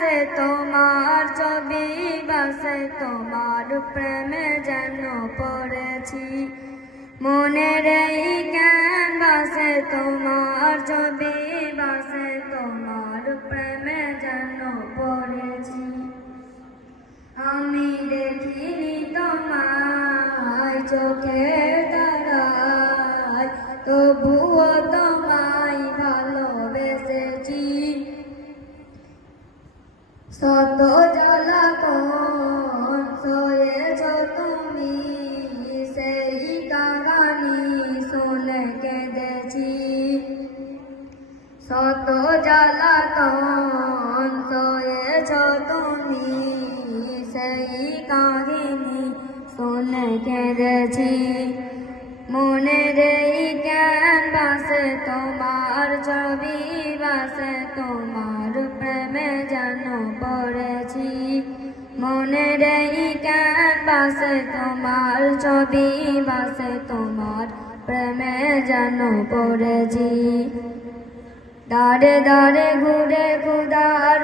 বাসে তোমার ছবি বাসে তোমার প্রেমে যেন পড়েছি মনের এই ক্যানভাসে তোমার ছবি বাসে তোমার প্রেমে যেন পড়েছি আমি দেখিনি তোমায় চোখের তারায় তবুও তোমায় ভালোবেসেছি শত জ্বালাতন সয়েছ তুমি সেই কাহানি শুনে কেঁদেছি শত জ্বালাতন সয়েছ তুমি সেই কাহিনী শুনে কেঁদেছি মনের এই ক্যানভাসে তোমার ছবি বাসে তোমার প্রেমে যেন পড়েছি মনের এই ক্যানভাসে তোমার ছবি বাসে তোমার প্রেমে যেন পড়েছি দাঁড়ে দাঁড়ে ঘুরে খুদার